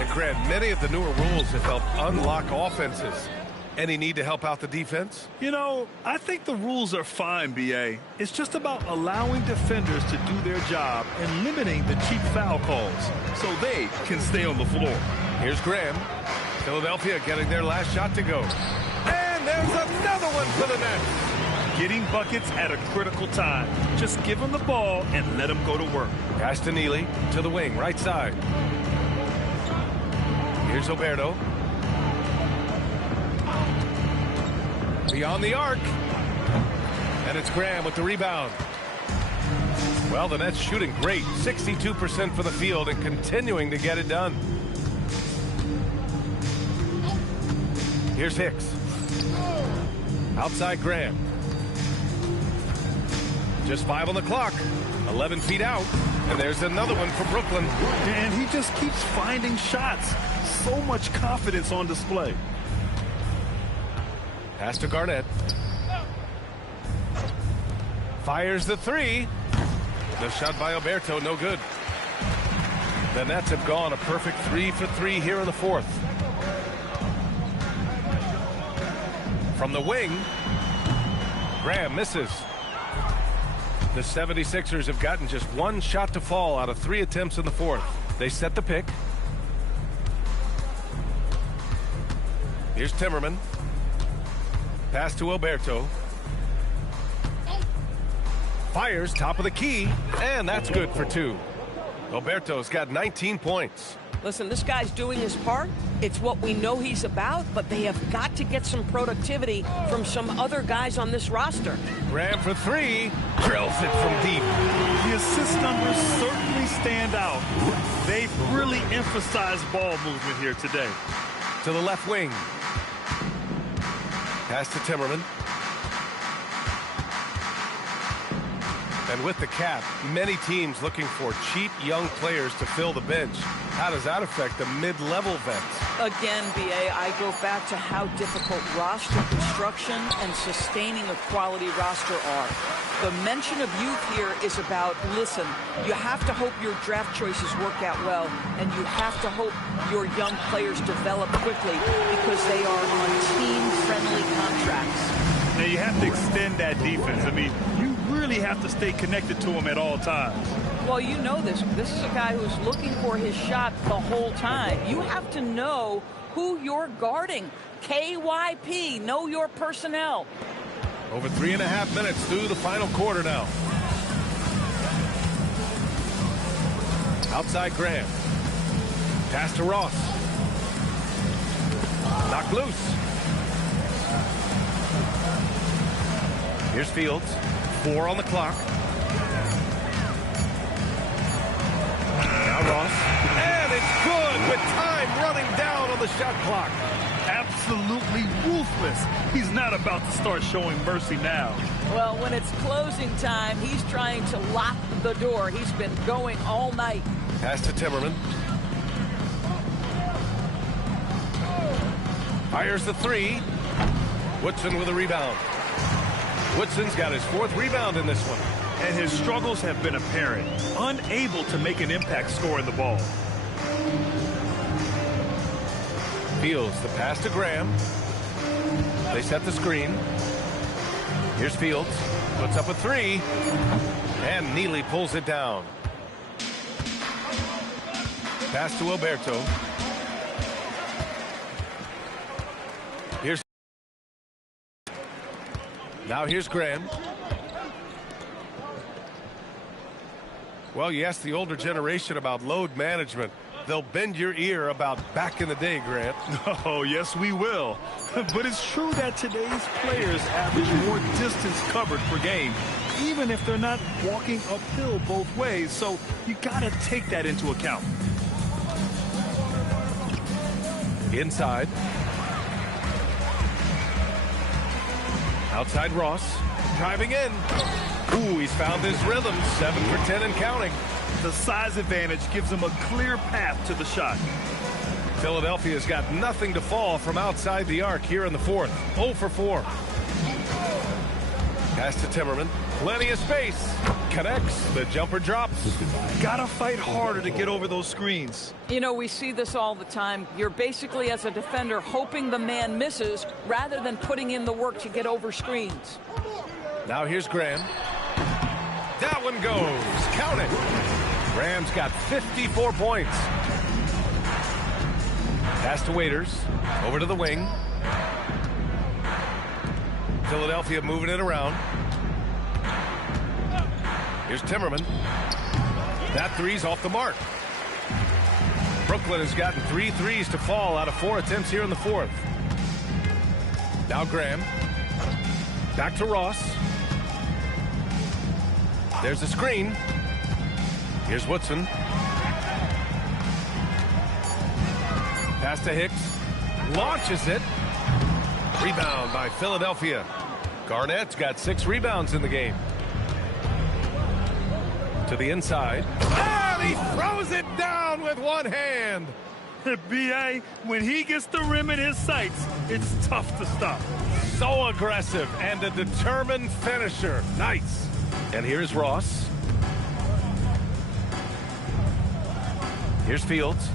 And Grant, many of the newer rules have helped unlock offenses. Any need to help out the defense? You know, I think the rules are fine, B.A. It's just about allowing defenders to do their job and limiting the cheap foul calls so they can stay on the floor. Here's Graham. Philadelphia getting their last shot to go. And there's another one for the Nets. Getting buckets at a critical time. Just give them the ball and let them go to work. Pass to Neely to the wing, right side. Here's Oberto. Beyond the arc. And it's Graham with the rebound. Well, the Nets shooting great. 62% for the field and continuing to get it done. Here's Hicks. Outside Graham. Just 5 on the clock. 11 feet out. And there's another one for Brooklyn. And he just keeps finding shots. So much confidence on display. Pass to Garnett. Fires the three. The shot by Oberto, no good. The Nets have gone a perfect 3 for 3 here in the fourth. From the wing, Graham misses. The 76ers have gotten just one shot to fall out of 3 attempts in the fourth. They set the pick. Here's Timmerman. Pass to Oberto. Fires top of the key, and that's good for 2. Oberto's got 19 points. Listen, this guy's doing his part. It's what we know he's about, but they have got to get some productivity from some other guys on this roster. Graham for 3. Drills it from deep. The assist numbers certainly stand out. They've really emphasized ball movement here today. To the left wing. Pass to Timmerman. And with the cap, many teams looking for cheap young players to fill the bench. How does that affect the mid-level vets? Again, B.A., I go back to how difficult roster construction and sustaining a quality roster are. The mention of youth here is about, listen, you have to hope your draft choices work out well, and you have to hope your young players develop quickly because they are on team-friendly contracts. Now, you have to extend that defense. I mean, you really have to stay connected to them at all times. Well, you know this. This is a guy who's looking for his shot the whole time. You have to know who you're guarding. KYP, know your personnel. Over 3.5 minutes through the final quarter now. Outside Graham. Pass to Ross. Knocked loose. Here's Fields. 4 on the clock. Now Ross. And it's good with time running down on the shot clock. Absolutely ruthless. He's not about to start showing mercy now. Well, when it's closing time, he's trying to lock the door. He's been going all night. Pass to Timmerman. Fires the 3. Woodson with a rebound. Woodson's got his 4th rebound in this one. And his struggles have been apparent. Unable to make an impact scoring the ball. Fields, the pass to Graham. They set the screen. Here's Fields. Puts up a 3. And Neely pulls it down. Pass to Oberto. Now here's Graham. Well, you ask the older generation about load management. They'll bend your ear about back in the day, Grant. Oh, yes, we will. But it's true that today's players average more distance covered per game, even if they're not walking uphill both ways. So you got to take that into account. Inside. Outside Ross, driving in. Ooh, he's found his rhythm, 7 for 10 and counting. The size advantage gives him a clear path to the shot. Philadelphia's got nothing to fall from outside the arc here in the fourth. 0 for 4. Pass to Timmerman. Plenty of space. Connects. The jumper drops. Gotta fight harder to get over those screens. You know, we see this all the time. You're basically, as a defender, hoping the man misses rather than putting in the work to get over screens. Now here's Graham. That one goes. Count it. Graham's got 54 points. Pass to Waiters. Over to the wing. Philadelphia moving it around. Here's Timmerman. That three's off the mark. Brooklyn has gotten 3 threes to fall out of 4 attempts here in the fourth. Now Graham. Back to Ross. There's the screen. Here's Woodson. Pass to Hicks. Launches it. Rebound by Philadelphia. Garnett's got 6 rebounds in the game. To the inside. And he throws it down with one hand. B.A., when he gets the rim in his sights, it's tough to stop. So aggressive and a determined finisher. Nice. And here's Ross. Here's Fields.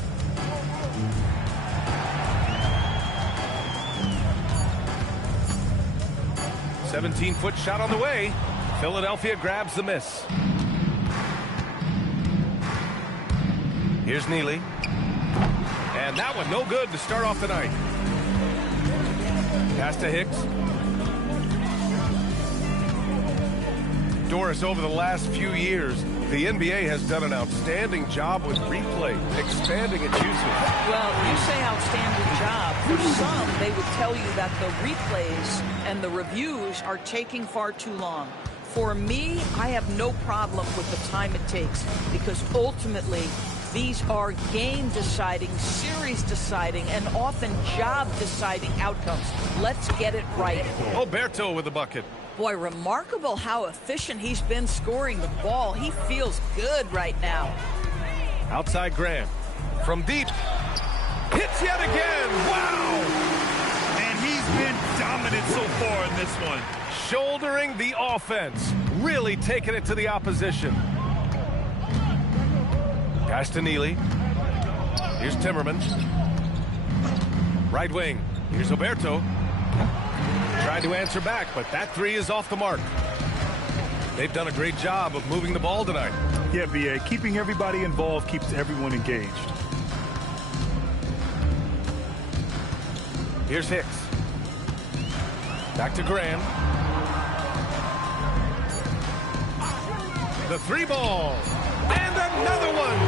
A 17-foot shot on the way. Philadelphia grabs the miss. Here's Neely. And that one no good to start off the night. Pass to Hicks. Doris, over the last few years, the NBA has done an outstanding job with replay, expanding its usage. Well, you say outstanding job. For some, they would tell you that the replays and the reviews are taking far too long. For me, I have no problem with the time it takes because ultimately, these are game-deciding, series-deciding, and often job-deciding outcomes. Let's get it right. Alberto with the bucket. Boy, remarkable how efficient he's been scoring the ball. He feels good right now. Outside Graham. From deep. Hits yet again. Wow! And he's been dominant so far in this one. Shouldering the offense. Really taking it to the opposition. Pass to Neely. Here's Timmerman. Right wing. Here's Alberto. Tried to answer back, but that three is off the mark. They've done a great job of moving the ball tonight. Yeah, B.A., keeping everybody involved keeps everyone engaged. Here's Hicks. Back to Graham. The 3 ball. And another one.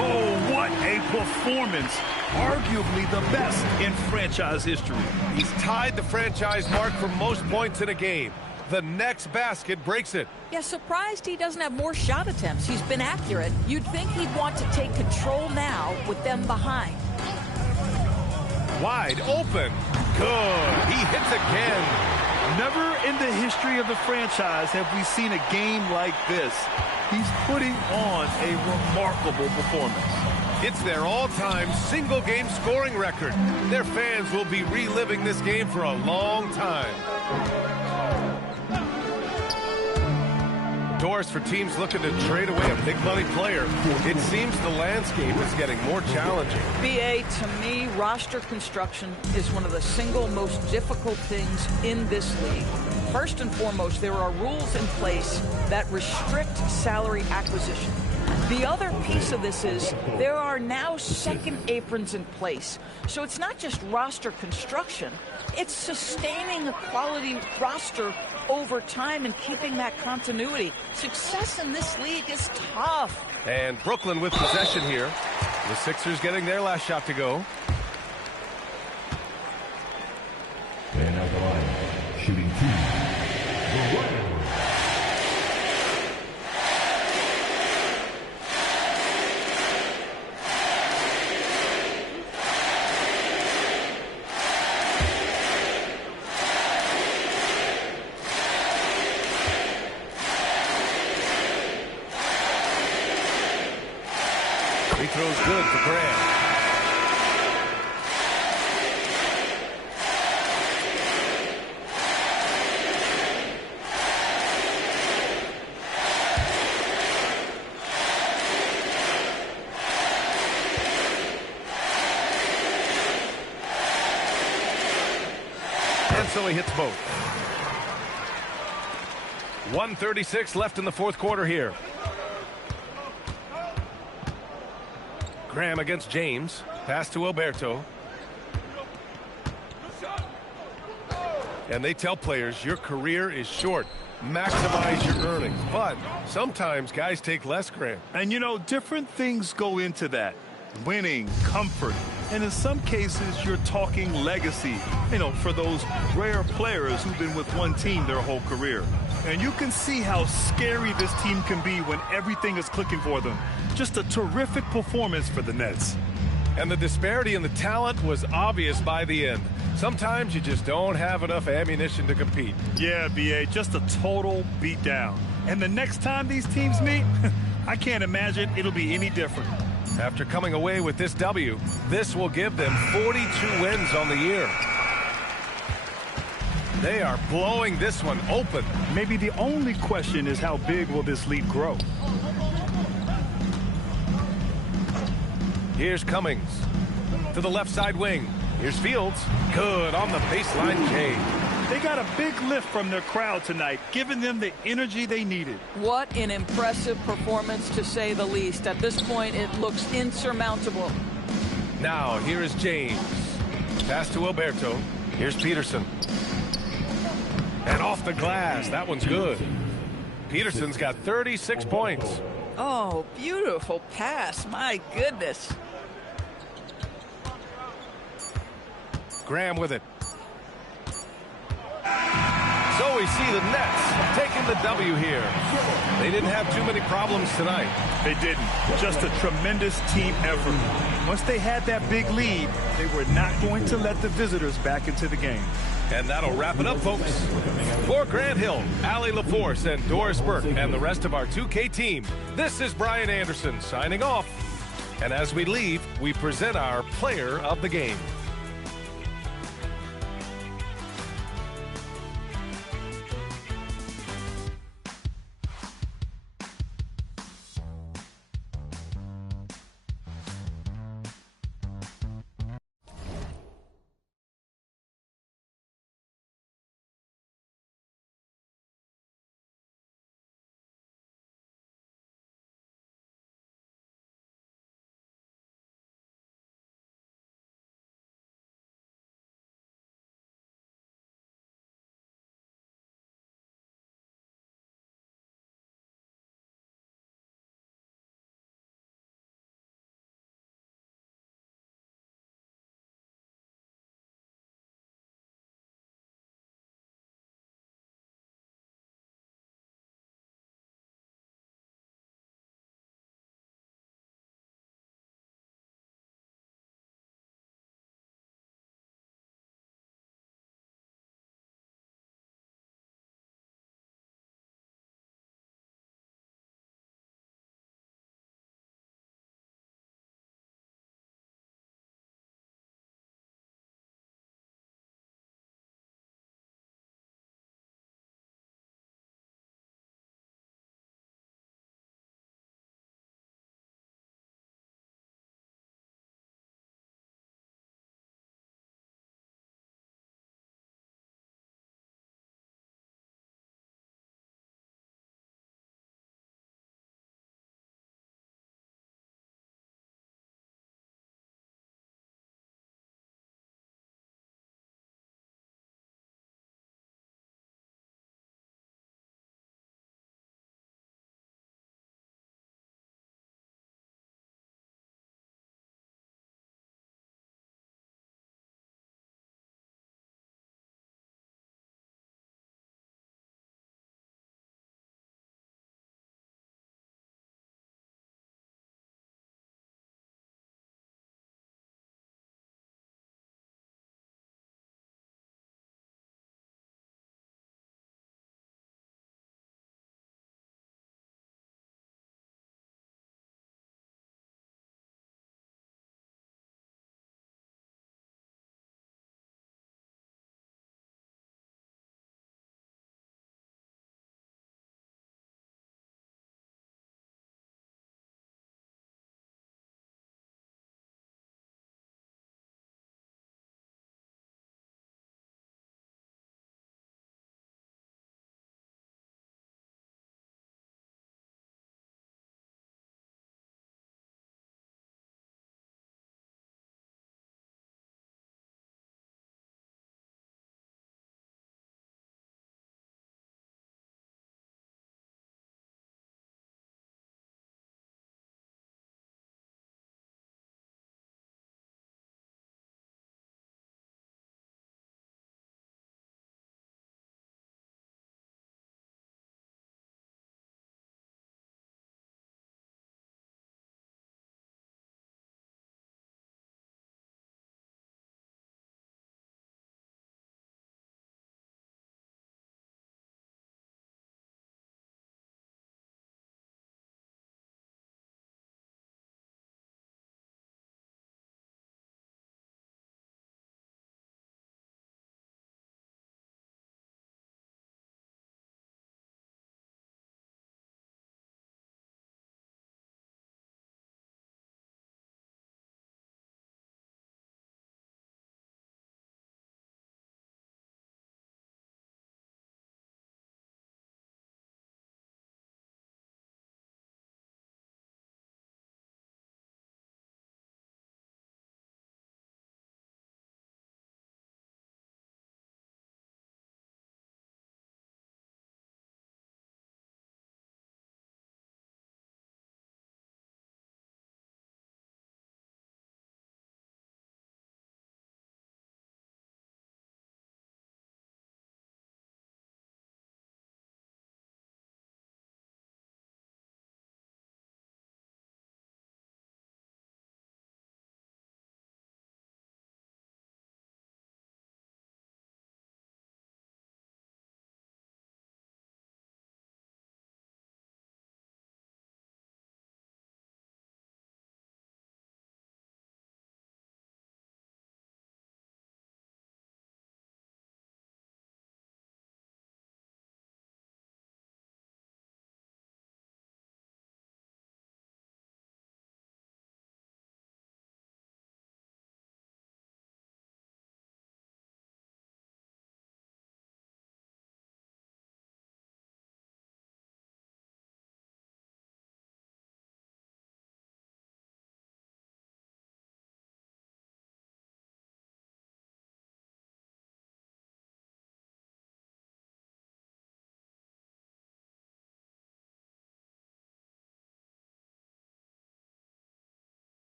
Oh, what a performance. Arguably the best in franchise history. He's tied the franchise mark for most points in a game. The next basket breaks it. Yeah, surprised he doesn't have more shot attempts. He's been accurate. You'd think he'd want to take control now with them behind. Wide open. Good. He hits again. Never in the history of the franchise have we seen a game like this. He's putting on a remarkable performance. It's their all-time single-game scoring record. Their fans will be reliving this game for a long time. Doors for teams looking to trade away a big-money player. It seems the landscape is getting more challenging. B.A., to me, roster construction is one of the single most difficult things in this league. First and foremost, there are rules in place that restrict salary acquisition. The other piece of this is there are now second aprons in place. So it's not just roster construction, it's sustaining a quality roster over time and keeping that continuity. Success in this league is tough. And Brooklyn with possession here. The Sixers getting their last shot to go. And at the line, shooting 2, the Warriors. Free throw's good for Graham. and so he hits both. 1:36 left in the fourth quarter here. Graham against James. Pass to Alberto. And they tell players your career is short. Maximize your earnings. But sometimes guys take less, Graham. And you know, different things go into that. Winning, comfort, and in some cases you're talking legacy, you know, for those rare players who've been with one team their whole career. And you can see how scary this team can be when everything is clicking for them. Just a terrific performance for the Nets. And the disparity in the talent was obvious by the end. Sometimes you just don't have enough ammunition to compete. Yeah, B.A., just a total beatdown. And the next time these teams meet, I can't imagine it'll be any different. After coming away with this W, this will give them 42 wins on the year. They are blowing this one open. Maybe the only question is how big will this lead grow? Here's Cummings to the left side wing. Here's Fields. Good on the baseline J. They got a big lift from their crowd tonight, giving them the energy they needed. What an impressive performance, to say the least. At this point, it looks insurmountable. Now, here is James. Pass to Alberto. Here's Peterson. And off the glass. That one's good. Peterson's got 36 points. Oh, beautiful pass. My goodness. Graham with it. So we see the Nets taking the W here. They didn't have too many problems tonight. They didn't. Just a tremendous team effort. Once they had that big lead, they were not going to let the visitors back into the game. And that'll wrap it up, folks. For Grant Hill, Allie LaForce, and Doris Burke, and the rest of our 2K team, this is Brian Anderson signing off. And as we leave, we present our player of the game.